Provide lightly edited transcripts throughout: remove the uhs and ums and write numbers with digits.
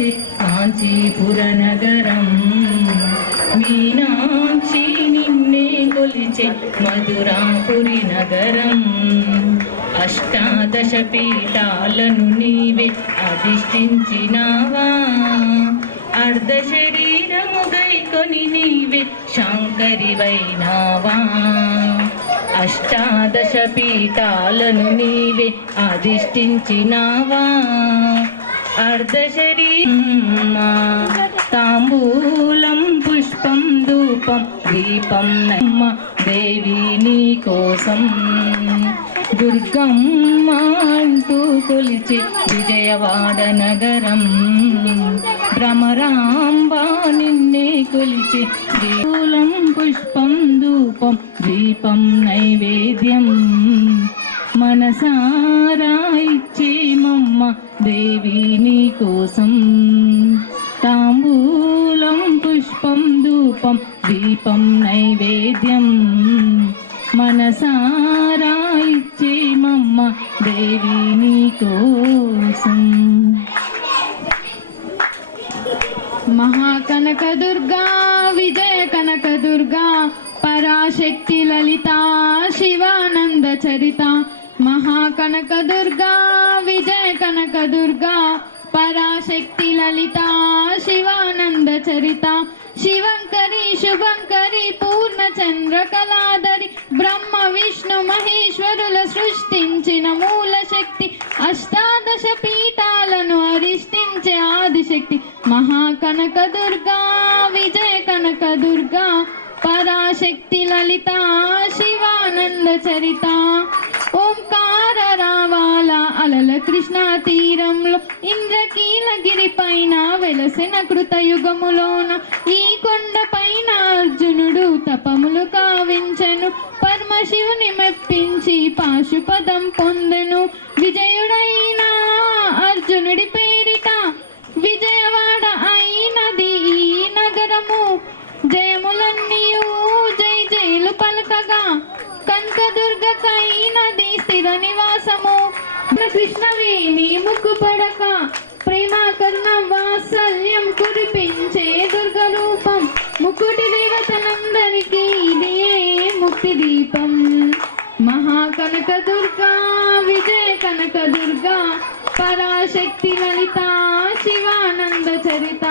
కొలిచే కాంచీపుర నగరం. మీనాక్షి నిన్నే కొలిచే మధురాపురి నగరం. అష్టాదశ పీఠాలను నీవే అధిష్ఠించినావా. అర్ధ శరీరముగై కొని నీవే శంకరివైనావా. అష్టాదశ పీఠాలను నీవే అధిష్ఠించినావా. అర్ధ శరీరమా తాంబూలం పుష్పం ధూపం దీపం నమ్మ దేవి నీ కోసం. దుర్గమ్మ అంటూ కొలిచే విజయవాడ నగరం. భ్రమరాంబ నిన్నే కొలిచే శ్రీమూలం పుష్పం ధూపం దీపం నైవేద్యం. మనసారా ఇచ్చే మమ్మ దేవి నీ కోసం. తాంబూలం పుష్పం ధూపం దీపం నైవేద్యం. మనసారా ఇచ్చే మమ్మ దేవి నీ కోసం. మహాకనక దుర్గా విజయ కనక దుర్గా పరాశక్తి లలిత శివానంద చరిత. మహాకనక దుర్గా విజయ కనక దుర్గా పరాశక్తి లలిత శివానంద చరిత. శివంకరి శుభంకరి పూర్ణచంద్ర కళాధరి బ్రహ్మ విష్ణు మహేశ్వరుల సృష్టించిన మూల శక్తి. అష్టాదశ పీఠాలను అరిష్టించే ఆదిశక్తి. మహాకనక దుర్గా విజయ కనక దుర్గా పరాశక్తి లలిత శివానంద చరిత. ఓంకార రావాల అలల కృష్ణా తీరంలో ఇంద్రకీలగిరి పైన వెలసిన కృతయుగములోన ఈ కొండ పైన అర్జునుడు తపములు కావించెను. పరమశివుని మెప్పించి పాశుపదం పొందెను. విజయుడైన అర్జునుడి పేరిట విజయవాడ అయినది ఈ నగరము. జయములన్నీయు జై జైలు పలకగా కనకదుర్గకైనది స్థిర నివాసము. కృష్ణవేణి ముక్కు పడక ప్రేమ కరుణ వాత్సల్యం కురిపించే దుర్గ రూపం. ముక్కుటి దేవతలందరికీ ఇదే ముక్తి దీపం. మహాకనక దుర్గా విజయ కనక దుర్గా పరాశక్తి లలిత శివానంద చరిత.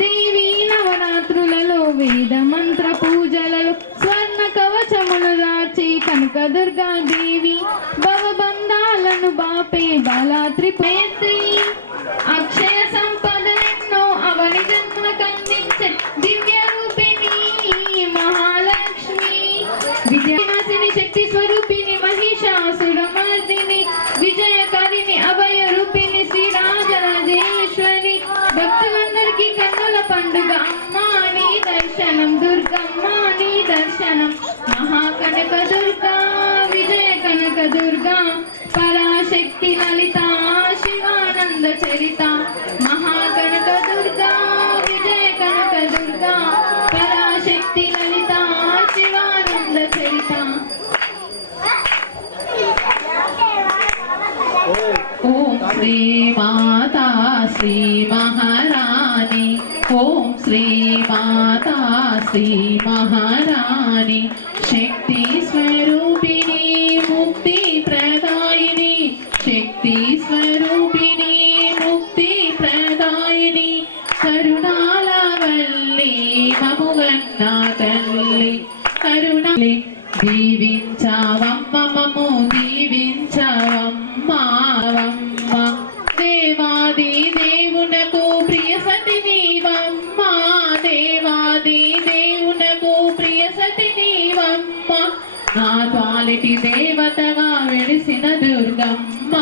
దేవి నవరాత్రులలో వేద మంత్ర పూజలలో స్వర్ణ కవచములు దాచి కనక దుర్గా దేవి భవబంధాలను బాపే బాలాత్రి పేత్రి. అక్షయ సంపదనెన్నో అవని జన్మ కందించే దివ్య రూపిణి మహాలక్ష్మి. విద్యానాశిని శక్తి స్వరూపిణి మహిషాసురమర్దిని విజయకారిణి అభయ రూపిణి శ్రీరాజరాజేశ్వరి. భక్తులందరికీ కన్నుల పండుగ అమ్మా నీ దర్శనం. దుర్గమ్మ నీ దర్శనం. మహాకనక దుర్గా విజయ కనక దుర్గా పరాశక్తి లలిత శివానంద చరిత. మహాకనక దుర్గా విజయ కనక దుర్గా పరాశక్తి లలిత శివానంద చరిత. ఓం శ్రీ మాతా శ్రీ మహారాణి. ఓం శ్రీ మాతా శ్రీ మహారాణి. శక్తి స్వరూపిణి ముక్తి ప్రదాయిని. శక్తి స్వరూపిణి ముక్తి ప్రదాయిని. కరుణాల వల్లి మముగన్న తల్లి కరుణాలి. దీవించావమ్మ మము దీవించావమ్మ. దేవాది దేవునకు ప్రియ సతి నీవమ్మ. దేవాది దేవునకు ప్రియ సతి నీవమ్మ. నా పాలిటి దేవతగా వెలిసిన దుర్గమ్మ.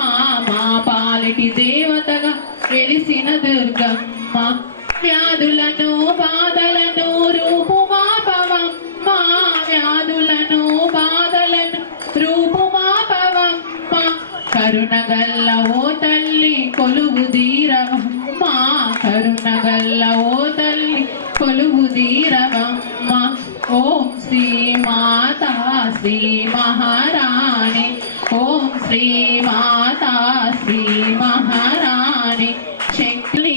మా పాలిటి దేవతగా వెలిసిన దుర్గమ్మ. వ్యాధులను బాధలను రూపుమాపవమ్మ. వ్యాధులను బాధలను రూపుమాపవమ్మ. కరుణగల్ల ఓ తల్లి కొలువు దీరవమ్మ. కరుణగల్ల ఓ తల్లి కొలువు దీరవమ్మ. ఓం శ్రీ మాతా శ్రీ మహారాణి. ఓం శ్రీ మాతా శ్రీ మహారాణి. శక్తి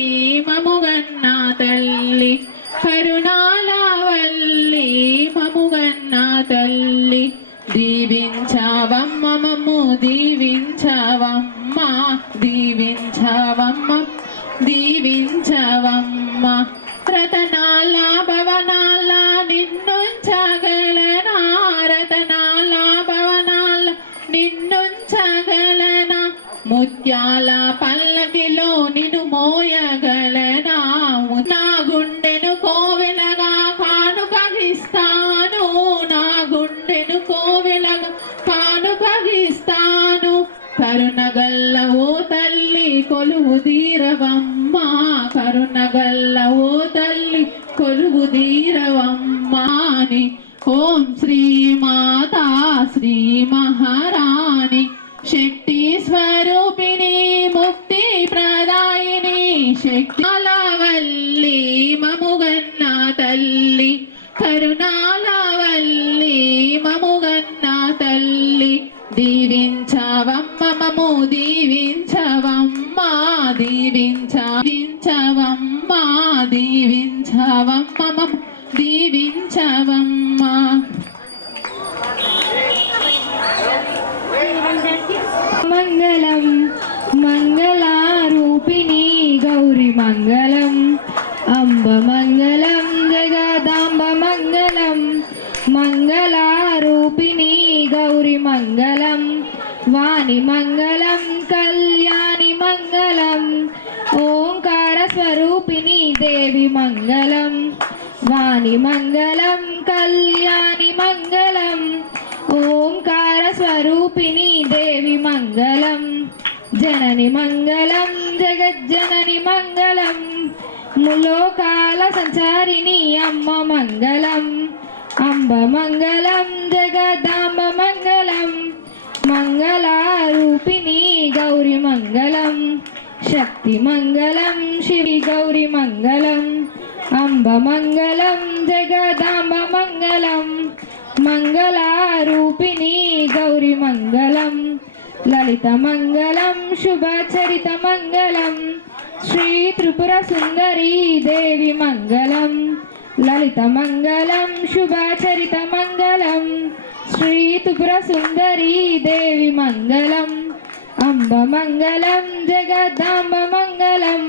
దీవించవమ్మ దీవించవమ్మ రతనాల భవనాల నిన్నుంచగలనా రతనాల భవనాల నిన్నుంచగలనా ముత్యాల పల్లకిలో నిన్ను మోయగలనా నా గుండెను కోవెలగా కానుకగిస్తాను నా గుండెను కోవెలగా కానుకగిస్తాను కరుణగల్ల ఓ తల్లి కొలువు తీరవమ్మ కరుణగల్ల ఓ తల్లి కొలువు తీరవమ్మాని ఓం శ్రీ మాతా శ్రీ మహారాణి శక్తి స్వరూపిణి ముక్తి ప్రదాయిని శక్తిల వల్లి మముగన్న తల్లి కరుణాల వల్లి మముగన్న తల్లి దీవించవమ్మ మము దీవించవమ్మ దీవించవమ్మ దీవించవమ్మ మము దీవించవమ్మ మంగళం మంగళారూపిణి గౌరి మంగళం అంబ మంగళం జగదాంబ మంగళం మంగళారూపిణి గౌరి మంగళం వాణి మంగళం కళ్యాణి మంగళం ఓంకార స్వరూపిణి దేవి మంగళం వాణి మంగళం కళ్యాణి మంగళం ఓంకార స్వరూపిణి దేవి మంగళం జనని మంగళం జగజ్జనని మంగళం ములోకాల సంచారిణి అమ్మ మంగళం అంబ మంగళం జగదాంబ మంగళం మంగళారూపిణి గౌరి మంగళం శక్తి మంగళం శివి గౌరి మంగళం అంబ మంగళం జగదాంబ మంగళం మంగళారూపిణి గౌరి మంగళం లలిత మంగళం శుభచరిత మంగళం శ్రీ త్రిపుర సుందరీ దేవి మంగళం లలిత మంగళం శుభచరిత మంగళం శ్రీ త్రిపుర సుందరీ దేవి మంగళం అంబ మంగళం జగదాంబ మంగళం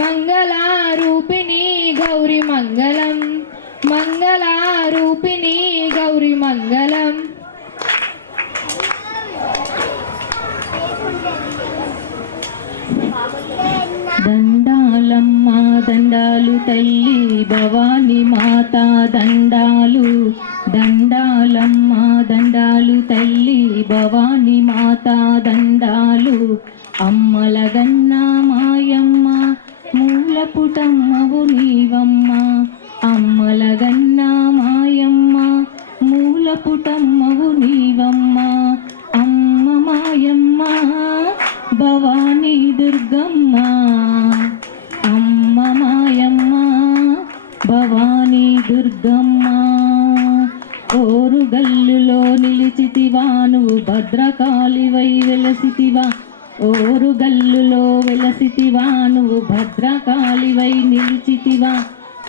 మంగళారూపిణి గౌరి మంగళం మంగళారూపిణి గౌరి మంగళం దండాలమ్మ దండాలు తల్లి భవాని మాత దండాలు దండాలమ్మ దండాలు తల్లి భవాని మాత దండాలు అమ్మల గన్న మాయమ్మ మూలపుటమ్మవు నీవమ్మ అమ్మల గన్న మాయమ్మ మూలపుటమ్మవు నీవమ్మ అమ్మ మాయమ్మ భవానీ దుర్గమ్మ అమ్మ మాయమ్మ భవానీ దుర్గమ్మ ఓరుగల్లులో నిలిచితివా నువ్వు భద్రకాళివై వెలసితివా ఓరుగల్లులో వెలసితివా నువ్వు భద్రకాళివై నిలిచితివా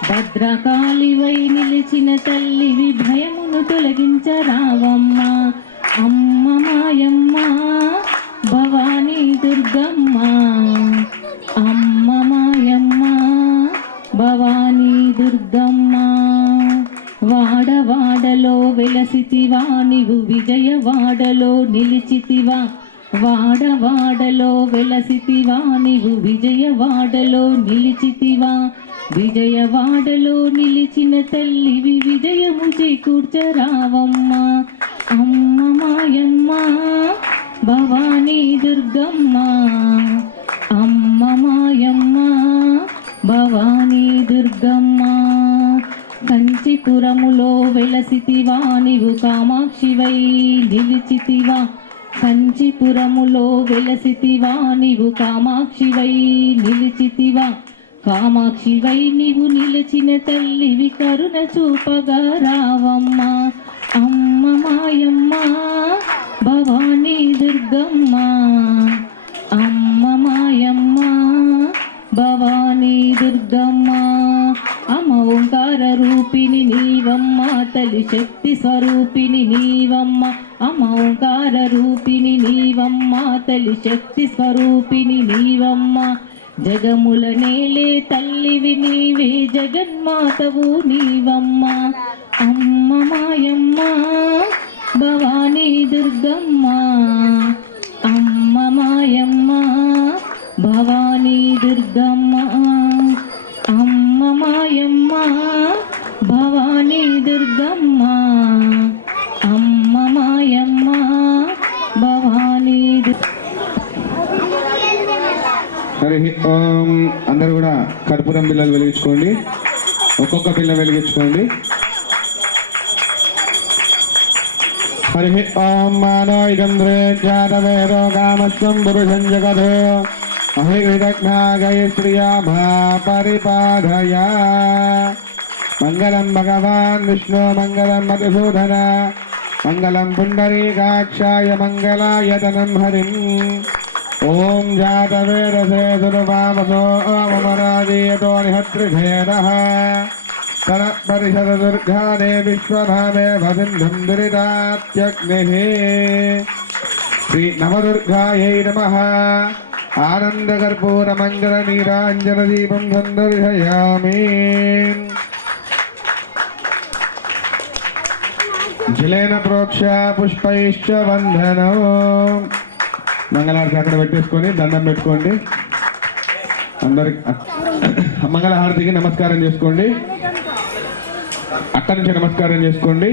భద్రకాళివై నిలిచిన తల్లివి భయమును తొలగించరావమ్మ అమ్మ మాయమ్మ భవానీ దుర్గమ్మ అమ్మ మాయమ్మ భవానీ దుర్గమ్మ వాడవాడలో వెలసితివా నీవు విజయవాడలో నిలిచితివా వాడవాడలో వెలసితివా నీవు విజయవాడలో నిలిచితివా విజయవాడలో నిలిచిన తల్లివి విజయము చేకూర్చరావమ్మ అమ్మ మాయమ్మ భవానీ దుర్గమ్మ అమ్మ మాయమ్మ భవానీ దుర్గమ్మ కంచిపురములో వెలసితివా నీవు కామాక్షివై నిలిచితివా కంచిపురములో వెలసితివా నీవు కామాక్షివై నిలిచితివా కామాక్షివై నీవు నిలిచిన తల్లివి కరుణ చూపగా రావమ్మ అమ్మ మాయమ్మ భవానీ దుర్గమ్మ అమ్మ మాయమ్మ భవానీ దుర్గమ్మ అమ్మ ఓంకార రూపిణి నీవమ్మ తల్లి శక్తి స్వరూపిణి నీవమ్మ అమ్మ ఓంకార రూపిణి నీవమ్మ తల్లి శక్తి స్వరూపిణి రూపిణి నీవమ్మ జగముల నేలే తల్లివి నీవే జగన్మాతవు నీవమ్మ అమ్మ మాయమ్మ భవానీ దుర్గమ్మ అమ్మ మాయమ్మ భవానీ దుర్గమ్మ అమ్మ మాయమ్మ భవానీ దుర్గమ్మ అమ్మ మాయమ్మ భవానీ హరి ఓం. అందరూ కూడా కర్పూరం బిళ్ళలు వెలిగించుకోండి, ఒక్కొక్క బిళ్ళ వెలిగించుకోండి. హరి ఓం. మానో ఇదంద్రే జాతవేదో కామస్వం పురుషం జగత్ అహిగృతజ్ఞాగయ శ్రియా పరిపాధయ. మంగళం భగవాన్ విష్ణు మంగళం మధుసూదన మంగళం పుండరీకాక్షాయ మంగళాయతనం హరిం. ఓం జాతవేదసే సురవామసో మమరాజీయతో నిహత్రిఘేదః పరిషదుర్గానే విశ్వధామే భసింధుం దురితాత్యగ్నిః. శ్రీ నవదుర్గాయై నమః. ఆనందకర్పూర మంగళ నీరాంజన దీపం సందర్శయామి. జలేన ప్రోక్ష పుష్పైశ్చ వందనం. మంగళహారతి అక్కడ పెట్టేసుకొని దండం పెట్టుకోండి. అందరికి మంగళహారతికి నమస్కారం చేసుకోండి. అక్కడి నుంచి నమస్కారం చేసుకోండి.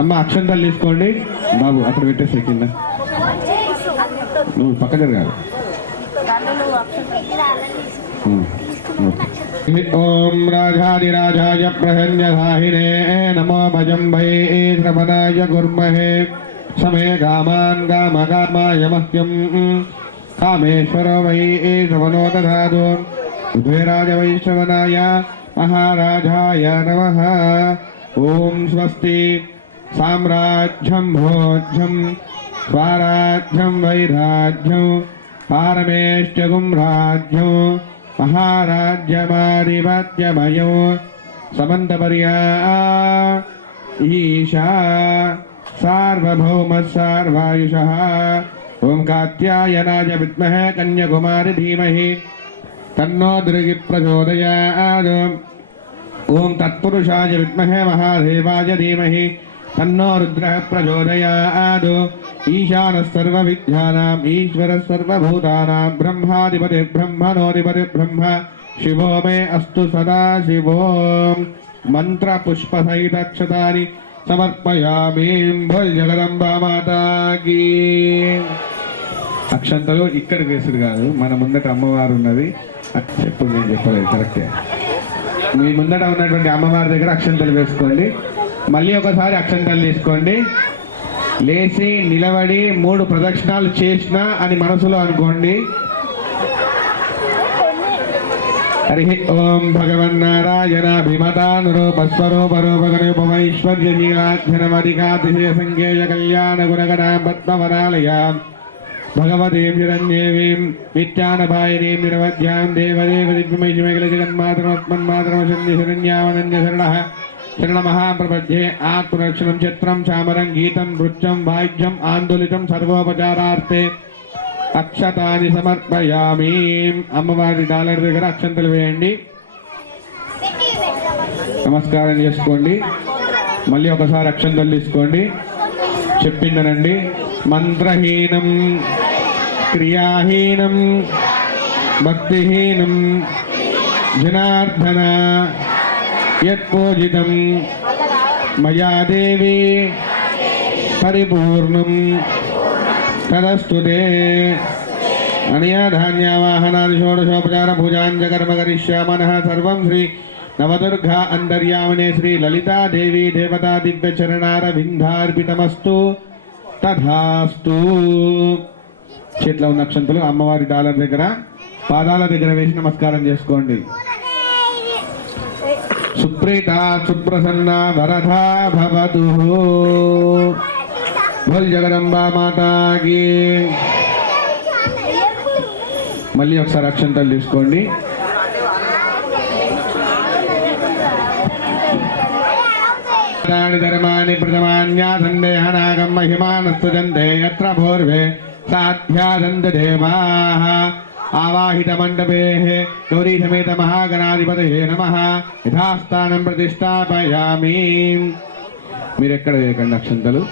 అమ్మ అక్షంతలు తీసుకోండి. బాబు అక్కడ పెట్టేసి కింద, నువ్వు పక్క జరగాలి. ఓం రాజాదిరాజాయ ప్రసన్యసాహినే నమో భజం భై శ్రవణాయ కుర్మహే సమే కామాన్ కామకామాయ మహ్యం కామేశ్వరో వై శ్రవణో దధాతు ఉద్వేరాజ వైశ్రవణాయ మహారాజాయ నమః. ఓం స్వస్తి సామ్రాజ్యం భోజ్యం స్వరాజ్యం వైరాజ్యం పారమేష్ట్యగుం రాజ్యం మహారాజ్యమాధిపత్యమయం సమంతపర్యా ఈశా సార్వభౌమ సార్వాయుషః. ఓం కాత్యాయనాయ విద్మహే కన్యాకుమారి ధీమహి తన్నో దుర్గి ప్రచోదయాత్. ఓం తత్పురుషాయ విద్మహే మహాదేవాయ ధీమహి తన్నో రుద్రః ప్రచోదయాత్. ఈశానः సర్వవిద్యానాం ఈశ్వరः సర్వభూతానాం బ్రహ్మాధిపతి బ్రహ్మణోధిపతి బ్రహ్మ శివో మే అస్తు సదా శివో. మంత్ర పుష్ప సహితక్షతాని సమర్పయామి. బోల్ జగదంబా మాతాకి. అక్షంతలు ఇక్కడ వేసుడు కాదు, మన ముందట అమ్మవారు ఉన్నది. చెప్పు, నేను చెప్పలేదు కరెక్టే. మీ ముందట ఉన్నటువంటి అమ్మవారి దగ్గర అక్షంతలు వేసుకోండి. మళ్ళీ ఒకసారి అక్షంతలు తీసుకోండి. లేచి నిలబడి 3 ప్రదక్షిణాలు చేసినా అని మనసులో అనుకోండి. హరి ఓం భగవన్నారాయణాభిమతానురూపస్వరూపరూపగణోపమైశ్వర్యశీలాధ్యనమధికాతిశయ సంఖ్యేయ కళ్యాణ గుణగణాం పద్మవనాలయాం భగవతీం చిరంజీవీం నిత్యానపాయినీం నిరవధ్యాం దేవదేవ దివ్యమైషిమేకల జగన్మాతరమత్మన్మాతరమశన్య శరణ్యావనన్య శరణః శరణమహాప్రపద్యే. ఆత్మరక్షణం చిత్రం చామరం గీతం నృత్యం వాయిద్యం ఆందోళితం సర్వోపచారార్థే అక్షతాని సమర్పయామి. అమ్మవారి డాలర్ దగ్గర అక్షంతలు వేయండి, నమస్కారం చేసుకోండి. మళ్ళీ ఒకసారి అక్షంతలు తీసుకోండి. చెప్పిందనండి. మంత్రహీనం క్రియాహీనం భక్తిహీనం జనార్దన యత్పూజితం మయా దేవి పరిపూర్ణం తదస్తుతే. అనయా ధాన్యావాహనాది షోడశోపచార పూజాంజకర్మ కరిష్యామనః. సర్వం శ్రీ నవదుర్గా అంతర్యామినే శ్రీ లలితాదేవి దేవతా దివ్య చరణారవిందార్పితమస్తు. తథాస్తు. చేతిలో ఉన్న అక్షంతలు అమ్మవారి డాలర్ దగ్గర పాదాల దగ్గర వేసి నమస్కారం చేసుకోండి. సుప్రీత సుప్రసన్న వరదా భవతు. బోల్ జగదంబా మాతాకి. మళ్ళీ ఒకసారి అక్షంతలు తీసుకోండి. ధర్మాని ప్రథమాన్యాసందేహనాగం మహిమానస్తుజంతే యత్ర పూర్వే సాధ్యాదంత దేవాః ఆవాహిత మండపే గౌరీ సమేత మహాగణాధిపతయే నమః యథాస్థానం ప్రతిష్టాపయామి. మీరు ఎక్కడ వేయకండి అక్షంతలు.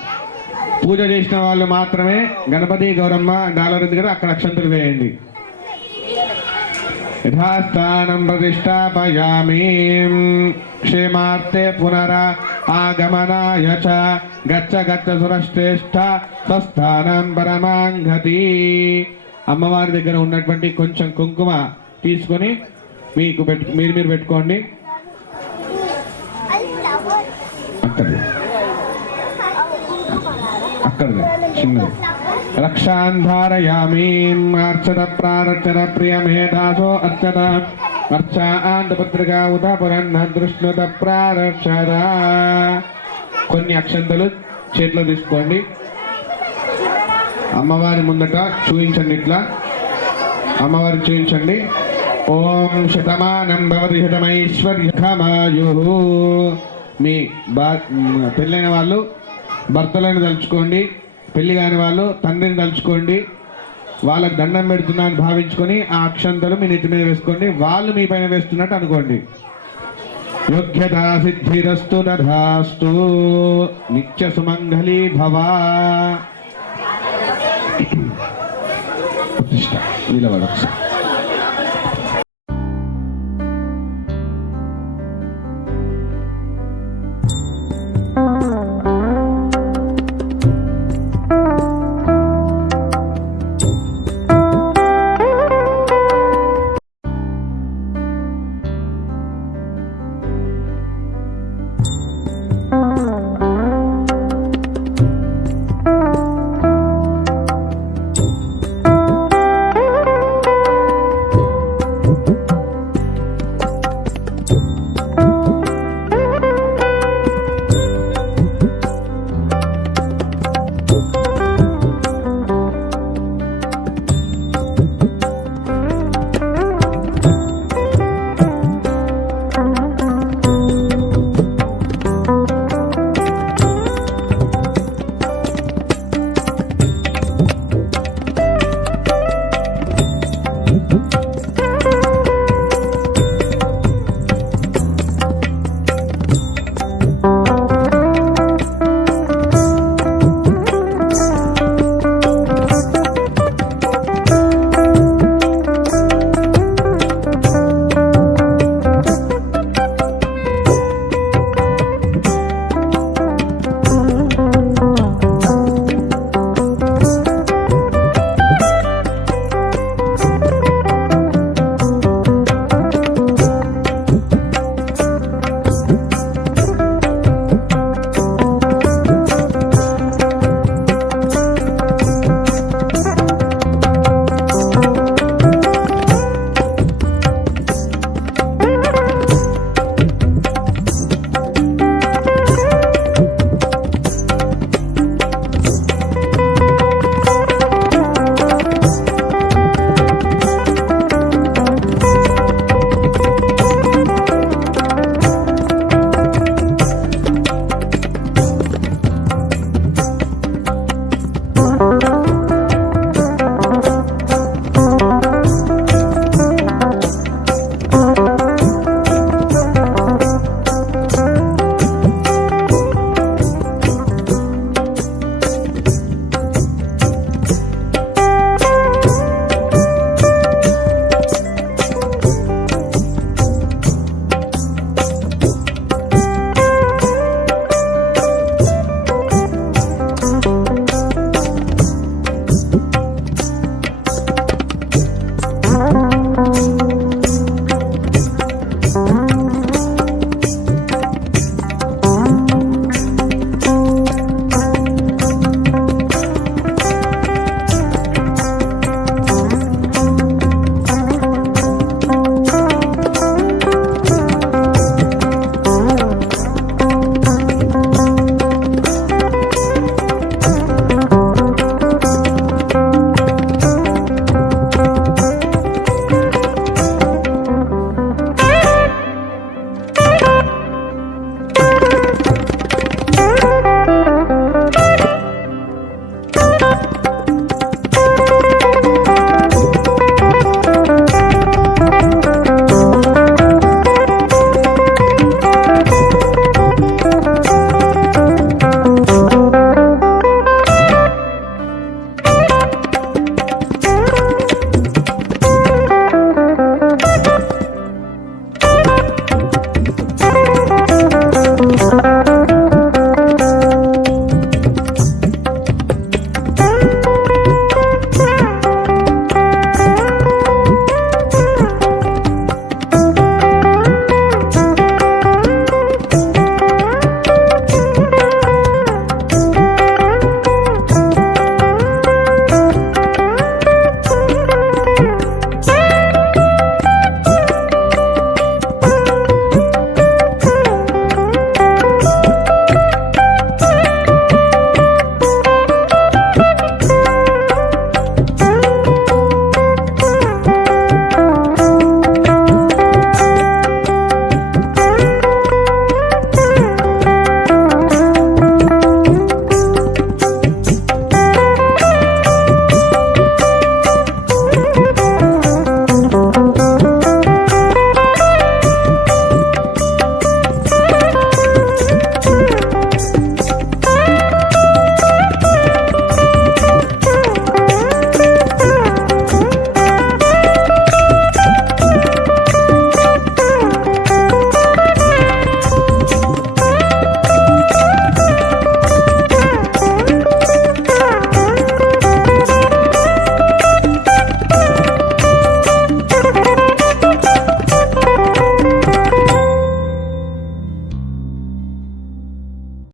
పూజ చేసిన వాళ్ళు మాత్రమే గణపతి గౌరమ్మ డాలర్ దగ్గర అక్కడ అక్షంతలు వేయండి. యథాస్థానం ప్రతిష్టాపయామి. క్షేమార్తే పునర ఆగమనాయ చ గచ్చ గచ్చ సురశ్రేష్ఠ స్వస్థానం పరమాంగతి. అమ్మవారి దగ్గర ఉన్నటువంటి కొంచెం కుంకుమ తీసుకొని మీకు మీరు పెట్టుకోండి. అక్కడదే చిన్నది. రక్షాంధారయామి. అర్చత ప్రారచన ప్రియమేధాసో అర్చత అర్చాంతపత్రికా ఉత పురన్నదృష్ణుత ప్రారక్షత. కొన్ని అక్షంతలు చేతిలో తీసుకోండి. అమ్మవారి ముందట చూపించండి. ఇట్లా అమ్మవారి చూపించండి. ఓం శతమానం భవతి శతమైశ్వర్యమాయు. మీ పెళ్ళైన వాళ్ళు భర్తలను తలుచుకోండి. పెళ్లి కాని వాళ్ళు తండ్రిని తలుచుకోండి. వాళ్ళకి దండం పెడుతున్నా అని భావించుకొని ఆ అక్షంతలు మీ నెత్తి మీద వేసుకోండి. వాళ్ళు మీ పైన వేస్తున్నట్టు అనుకోండి. యోగ్యతా సిద్ధిరస్తు తథాస్తు. నిత్య సుమంగళీ భవ. నిలబడచ్చు.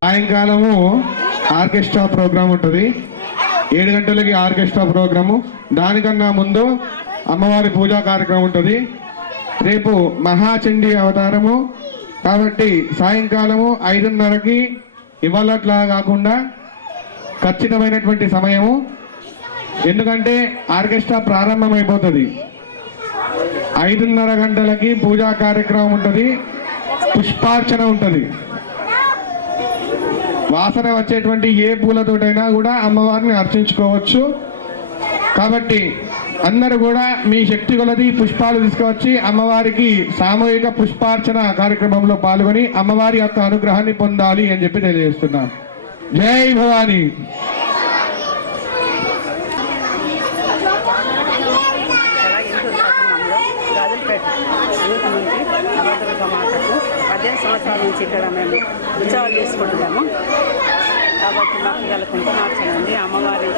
సాయంకాలము ఆర్కెస్ట్రా ప్రోగ్రాం ఉంటుంది. 7 గంటలకి ఆర్కెస్ట్రా ప్రోగ్రాము. దానికన్నా ముందు అమ్మవారి పూజా కార్యక్రమం ఉంటుంది. రేపు మహాచండీ అవతారము కాబట్టి సాయంకాలము 5:30కి ఇవాళట్లా కాకుండా ఖచ్చితమైనటువంటి సమయము. ఎందుకంటే ఆర్కెస్ట్రా ప్రారంభమైపోతుంది. 5:30 గంటలకి పూజా కార్యక్రమం ఉంటుంది. పుష్పార్చన ఉంటుంది. వాసన వచ్చేటువంటి ఏ పూలతోటైనా కూడా అమ్మవారిని అర్చించుకోవచ్చు. కాబట్టి అందరూ కూడా మీ శక్తి కొలది పుష్పాలు తీసుకువచ్చి అమ్మవారికి సామూహిక పుష్పార్చన కార్యక్రమంలో పాల్గొని అమ్మవారి యొక్క అనుగ్రహాన్ని పొందాలి అని చెప్పి తెలియజేస్తున్నాం. జై భవానీ. యూత్ నుంచి నవదుర్గ మాతకు 18 సంవత్సరాల నుంచి ఇక్కడ మేము ఉత్సవాలు చేసుకుంటున్నాము. కాబట్టి మాకు గల కుంకుమార్చన ఉంది. అమ్మవారి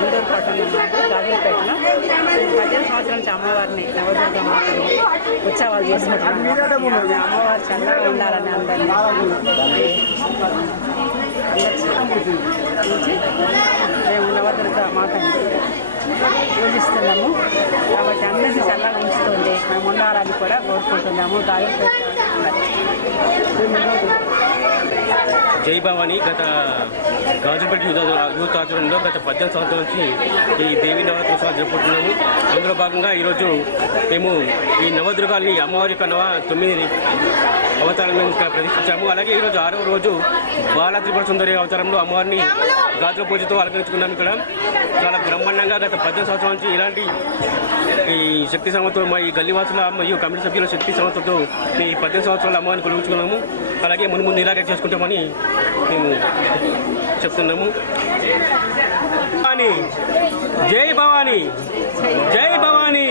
ముందూరు పట్టణం గాజులపేటలో 18 సంవత్సరాల నుంచి అమ్మవారిని నవదుర్గ మాతని ఉత్సవాలు చేసుకుంటున్నాము. అమ్మవారు చల్లగా ఉండాలని అందరినీ నుంచి మేము నవదుర్గ మాతని పూజిస్తున్నాము. కాబట్టి అందరినీ చల్లగా ఉంచుతుంది. మేము ఉండాలని కూడా కోరుకుంటున్నాము. జై భవాని గత గాజుపేట యూత్ ఆధ్వర్యంలో గత 18 సంవత్సరాల నుంచి ఈ దేవీ నవరాత్రి ఉత్సవాలు జరుపుకుంటున్నాము. అందులో భాగంగా ఈరోజు మేము ఈ నవదుర్గాల్ని అమ్మవారి యొక్క 9 అవతారాలను ప్రదర్శించాము. అలాగే ఈరోజు 6వ రోజు బాల త్రిపుర సుందరి అవతారంలో అమ్మవారిని గాజుల పూజతో అలంకరించుకున్నాము. ఇక్కడ చాలా బ్రహ్మాండంగా గత 18 సంవత్సరాల నుంచి ఇలాంటి ఈ శక్తి సమతో మా ఈ గల్లీవాసుల మరియు కమిటీ సభ్యుల శక్తి సమతో ఈ 18 సంవత్సరాల అమ్మవారిని కొలుచుకున్నాము. అలాగే ముందు ఇలాగే చేసుకుంటామని మేము చెప్తున్నాము. జై భవానీ, జై భవానీ.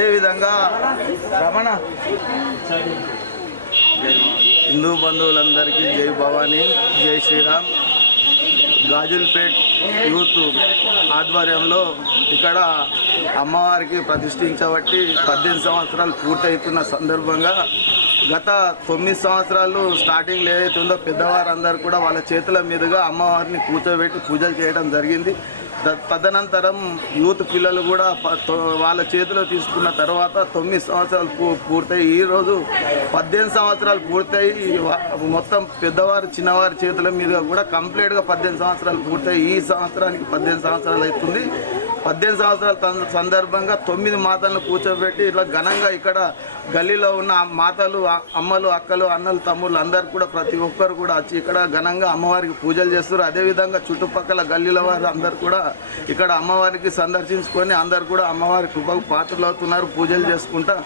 అదేవిధంగా రమణ హిందూ బంధువులందరికీ జై భవానీ, జై శ్రీరామ్. గాజుల్పేట్ యూత్ ఆధ్వర్యంలో ఇక్కడ అమ్మవారికి ప్రతిష్ఠించబట్టి 18 సంవత్సరాలు పూర్తవుతున్న సందర్భంగా గత 9 సంవత్సరాలు స్టార్టింగ్లో ఏదైతే ఉందో పెద్దవారందరూ కూడా వాళ్ళ చేతుల మీదుగా అమ్మవారిని కూర్చోబెట్టి పూజలు చేయడం జరిగింది. తదనంతరం యూత్ పిల్లలు కూడా వాళ్ళ చేతిలో తీసుకున్న తర్వాత 9 సంవత్సరాలు పూర్తయి ఈరోజు 18 సంవత్సరాలు పూర్తయి మొత్తం పెద్దవారు చిన్నవారి చేతుల మీద కూడా కంప్లీట్గా 18 సంవత్సరాలు పూర్తయి ఈ సంవత్సరానికి 18 సంవత్సరాలు అవుతుంది. 18 సంవత్సరాల సందర్భంగా 9 మాతలను కూర్చోబెట్టి ఇట్లా ఘనంగా ఇక్కడ గల్లీలో ఉన్న మాతలు, అమ్మలు, అక్కలు, అన్నలు, తమ్ముళ్ళు అందరు కూడా ప్రతి ఒక్కరు కూడా వచ్చి ఇక్కడ ఘనంగా అమ్మవారికి పూజలు చేస్తారు. అదేవిధంగా చుట్టుపక్కల గల్లీల వారు అందరు కూడా ఇక్కడ అమ్మవారికి సందర్శించుకొని అందరు కూడా అమ్మవారి కృపకు పాత్రలు అవుతున్నారు, పూజలు చేసుకుంటా.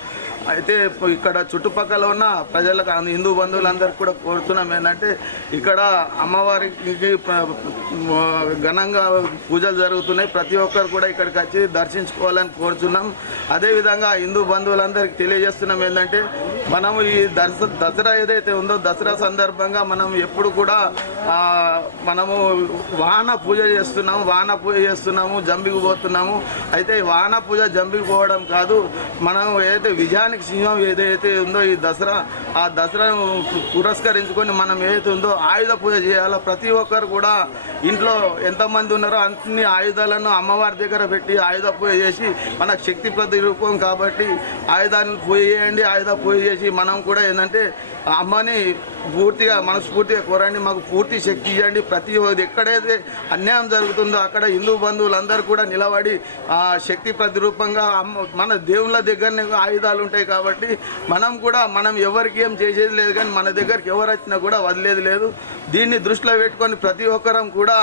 అయితే ఇక్కడ చుట్టుపక్కల ఉన్న ప్రజలకు హిందూ బంధువులందరికీ కూడా కోరుతున్నాం ఏంటంటే ఇక్కడ అమ్మవారికి ఘనంగా పూజలు జరుగుతున్నాయి. ప్రతి ఒక్కరు కూడా ఇక్కడికి వచ్చి దర్శించుకోవాలని కోరుతున్నాం. అదేవిధంగా హిందూ బంధువులందరికీ తెలియజేస్తున్నాం ఏంటంటే మనము ఈ దసరా ఏదైతే ఉందో దసరా సందర్భంగా మనం ఎప్పుడు కూడా మనము వాహన పూజ చేస్తున్నాము, జంబికి పోతున్నాము. అయితే వాహన పూజ జంబికి పోవడం కాదు, మనం ఏదైతే విజయానికి సింహం ఏదైతే ఉందో ఈ దసరా, ఆ దసరాను పురస్కరించుకొని మనం ఏదైతే ఉందో ఆయుధ పూజ చేయాలో. ప్రతి ఒక్కరు కూడా ఇంట్లో ఎంతమంది ఉన్నారో అన్ని ఆయుధాలను అమ్మవారి దగ్గర పెట్టి ఆయుధ పూజ చేసి మనకు శక్తి ప్రతిరూపం కాబట్టి ఆయుధాన్ని పూజ చేయండి. ఆయుధ పూజ చేసి మనం కూడా ఏంటంటే అమ్మని పూర్తిగా మనస్ఫూర్తిగా కోరండి, మాకు పూర్తి శక్తి ఇవ్వండి. ప్రతి ఎక్కడైతే అన్యాయం జరుగుతుందో అక్కడ హిందూ బంధువులందరూ కూడా నిలబడి ఆ శక్తి ప్రతిరూపంగా మన దేవుళ్ళ దగ్గరనే ఆయుధాలు ఉంటాయి కాబట్టి మనం ఎవరికి ఏం చేసేది లేదు, కానీ మన దగ్గరికి ఎవరు వచ్చినా కూడా వదిలేది లేదు. దీన్ని దృష్టిలో పెట్టుకొని ప్రతి ఒక్కరం కూడా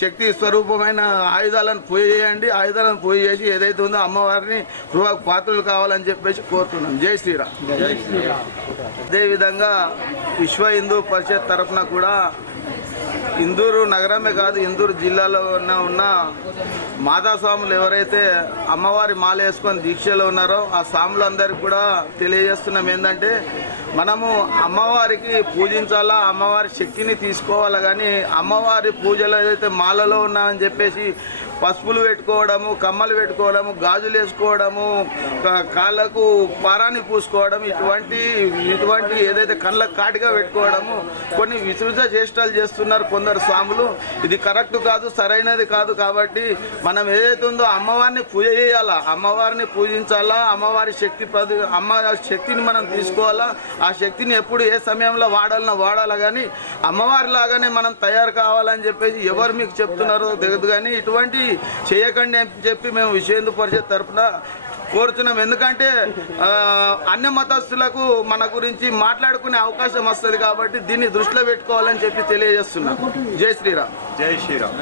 శక్తి స్వరూపమైన ఆయుధాలను పూజ చేయండి. ఆయుధాలను పూజ చేసి ఏదైతే ఉందో అమ్మవారిని కృపకు పాత్రలు కావాలని చెప్పేసి కోరుతున్నాం. జై శ్రీరామ్. జై శ్రీరామ్. అదేవిధంగా విశ్వ హిందూ పరిషత్ తరఫున కూడా ఇందూరు నగరమే కాదు ఇందూరు జిల్లాలో ఉన్న మాతా స్వాములు ఎవరైతే అమ్మవారి మాల వేసుకొని దీక్షలో ఉన్నారో ఆ స్వాములందరికీ కూడా తెలియజేస్తున్నాం ఏంటంటే మనము అమ్మవారికి పూజించాలా, అమ్మవారి శక్తిని తీసుకోవాలా, కానీ అమ్మవారి పూజలో ఏదైతే మాలలో ఉన్నామని చెప్పేసి పసుపులు పెట్టుకోవడము, కమ్మలు పెట్టుకోవడము, గాజులు వేసుకోవడము, కాళ్ళకు పారాన్ని పూసుకోవడం, ఇటువంటి ఏదైతే కళ్ళకు కాటిగా పెట్టుకోవడము కొన్ని విసృత చేష్టాలు చేస్తున్నారు కొందరు స్వాములు. ఇది కరెక్ట్ కాదు, సరైనది కాదు. కాబట్టి మనం ఏదైతే ఉందో అమ్మవారిని పూజ చేయాలా, అమ్మవారిని పూజించాలా, అమ్మవారి శక్తిని మనం తీసుకోవాలా. ఆ శక్తిని ఎప్పుడు ఏ సమయంలో వాడాలా, కానీ అమ్మవారి లాగానే మనం తయారు కావాలని చెప్పేసి ఎవరు మీకు చెప్తున్నారో తెలియదు, కానీ ఇటువంటి చేయకండి అని చెప్పి మేము విశ్వ హిందూ పరిషత్ తరఫున కోరుతున్నాం. ఎందుకంటే అన్ని మతస్థులకు మన గురించి మాట్లాడుకునే అవకాశం వస్తుంది కాబట్టి దీన్ని దృష్టిలో పెట్టుకోవాలని చెప్పి తెలియజేస్తున్నాం. జై శ్రీరామ్. జై శ్రీరామ్.